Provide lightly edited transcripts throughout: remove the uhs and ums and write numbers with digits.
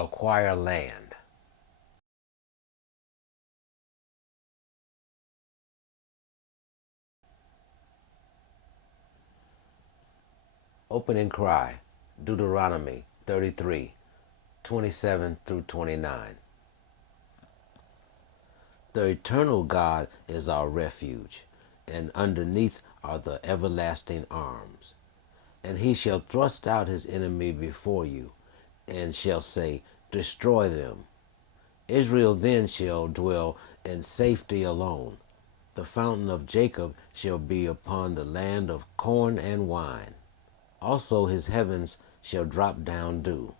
acquire land. Opening cry, Deuteronomy 33:27 through 29. The eternal God is our refuge, and underneath are the everlasting arms. And he shall thrust out his enemy before you, and shall say, Destroy them. Israel then shall dwell in safety alone. The fountain of Jacob shall be upon the land of corn and wine. Also his heavens shall drop down dew.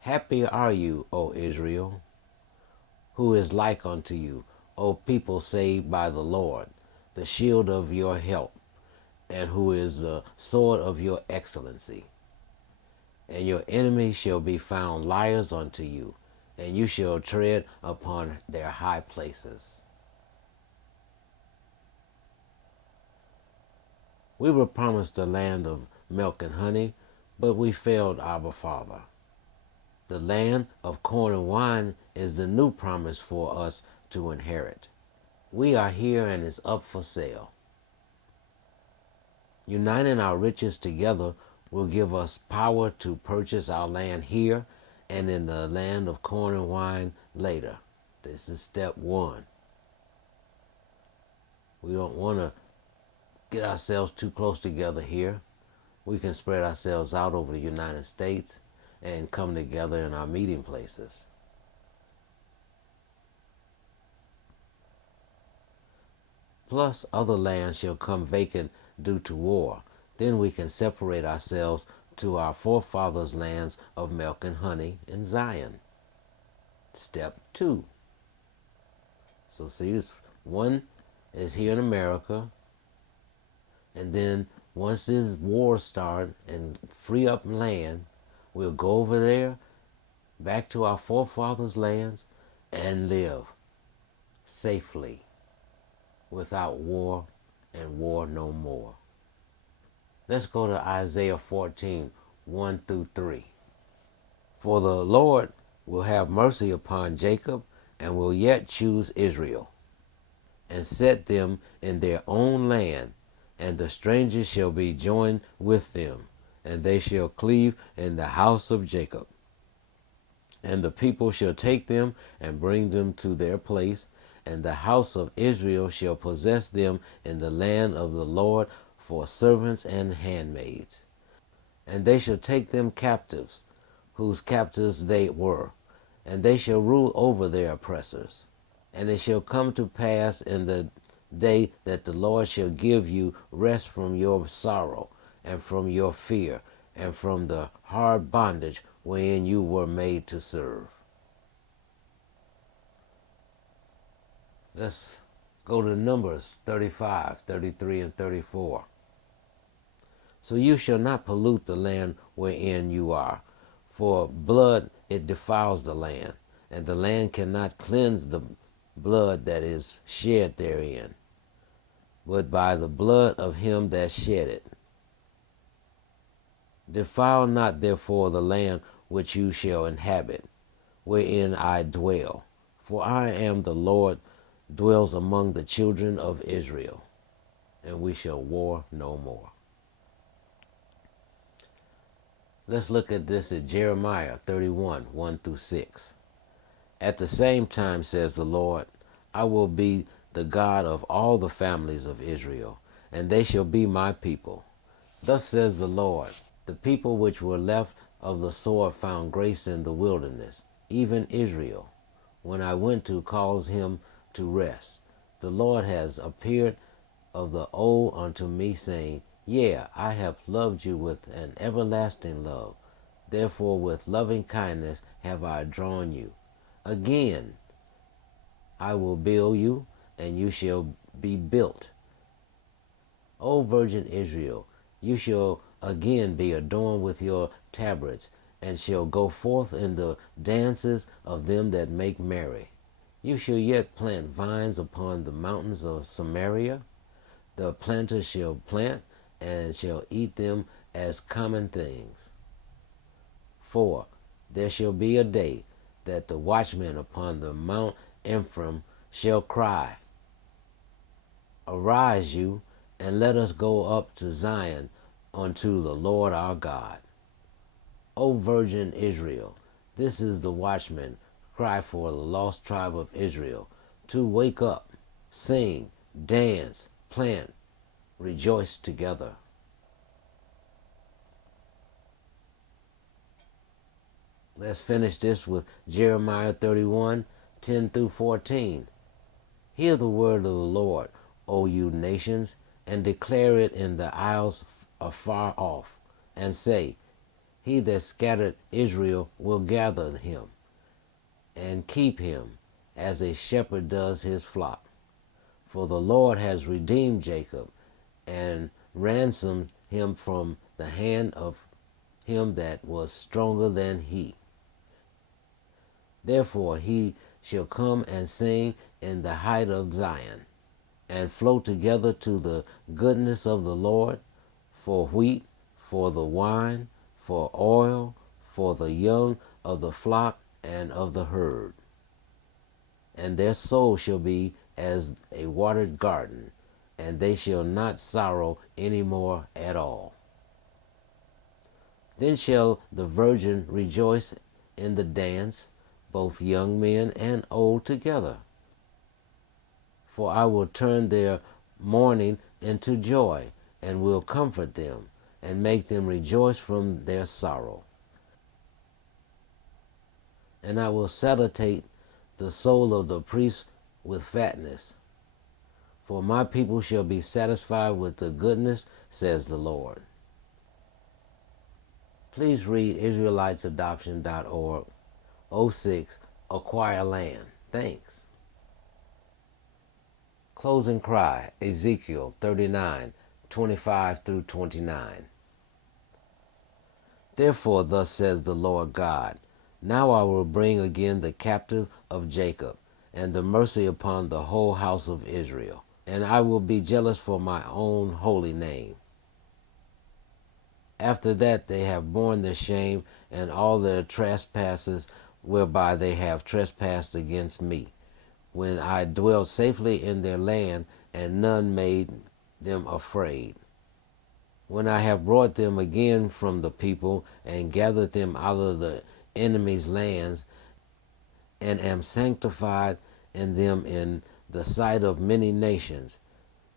Happy are you, O Israel, who is like unto you, O people saved by the Lord, the shield of your help, and who is the sword of your excellency. And your enemies shall be found liars unto you, and you shall tread upon their high places. We were promised the land of milk and honey, but we failed our Father. The land of corn and wine is the new promise for us to inherit. We are here and it's up for sale. Uniting our riches together will give us power to purchase our land here and in the land of corn and wine later. This is step one. We don't want to get ourselves too close together here. We can spread ourselves out over the United States and come together in our meeting places. Plus, other lands shall come vacant due to war. Then we can separate ourselves to our forefathers' lands of milk and honey in Zion. Step 2. So see, this one is here in America, and then once this war starts and free up land, we'll go over there, back to our forefathers' lands, and live safely without war and war no more. Let's go to Isaiah 14:1 through 3. For the Lord will have mercy upon Jacob and will yet choose Israel and set them in their own land, and the strangers shall be joined with them, and they shall cleave in the house of Jacob. And the people shall take them and bring them to their place, and the house of Israel shall possess them in the land of the Lord for servants and handmaids. And they shall take them captives, whose captives they were, and they shall rule over their oppressors. And it shall come to pass in the day that the Lord shall give you rest from your sorrow, and from your fear, and from the hard bondage wherein you were made to serve. Let's go to Numbers 35, 33, and 34. So you shall not pollute the land wherein you are, for blood it defiles the land, and the land cannot cleanse the blood that is shed therein, but by the blood of him that shed it. Defile not therefore the land which you shall inhabit, wherein I dwell, for I am the Lord, dwells among the children of Israel, and we shall war no more. Let's look at this at Jeremiah 31:1 through 6. At the same time, says the Lord, I will be the God of all the families of Israel, and they shall be my people. Thus says the Lord, the people which were left of the sword found grace in the wilderness, even Israel, when I went to cause him to rest. The Lord has appeared of the old unto me, saying, Yea, I have loved you with an everlasting love. Therefore with loving kindness have I drawn you. Again, I will build you, and you shall be built. O Virgin Israel, you shall again be adorned with your tabrets, and shall go forth in the dances of them that make merry. You shall yet plant vines upon the mountains of Samaria. The planter shall plant, and shall eat them as common things. 4. There shall be a day that the watchmen upon the Mount Ephraim shall cry, Arise you, and let us go up to Zion unto the Lord our God. O virgin Israel, this is the watchman cry for the lost tribe of Israel, to wake up, sing, dance, plant, rejoice together. Let's finish this with Jeremiah 31:10 through 14. Hear the word of the Lord, O you nations, and declare it in the isles afar off, and say, He that scattered Israel will gather him, and keep him, as a shepherd does his flock. For the Lord has redeemed Jacob, and ransomed him from the hand of him that was stronger than he. Therefore he shall come and sing in the height of Zion, and flow together to the goodness of the Lord, for wheat, for the wine, for oil, for the young of the flock and of the herd. And their soul shall be as a watered garden, and they shall not sorrow any more at all. Then shall the virgin rejoice in the dance, both young men and old together. For I will turn their mourning into joy, and will comfort them, and make them rejoice from their sorrow. And I will satiate the soul of the priest with fatness. For my people shall be satisfied with the goodness, says the Lord. Please read IsraelitesAdoption.org. 06. Acquire land. Thanks. Closing cry. Ezekiel 39:25 through 29. Therefore thus says the Lord God, Now I will bring again the captive of Jacob, and the mercy upon the whole house of Israel, and I will be jealous for my own holy name. After that they have borne their shame and all their trespasses whereby they have trespassed against me, when I dwelt safely in their land, and none made them afraid. When I have brought them again from the people, and gathered them out of the enemy's lands, and am sanctified in them in the sight of many nations,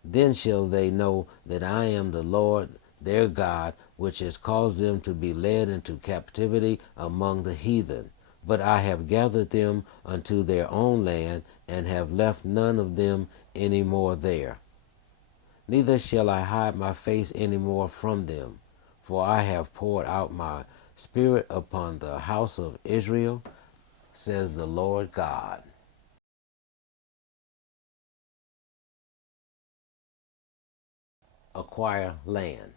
then shall they know that I am the Lord their God, which has caused them to be led into captivity among the heathen. But I have gathered them unto their own land, and have left none of them any more there. Neither shall I hide my face any more from them, for I have poured out my spirit upon the house of Israel, says the Lord God. Acquire land.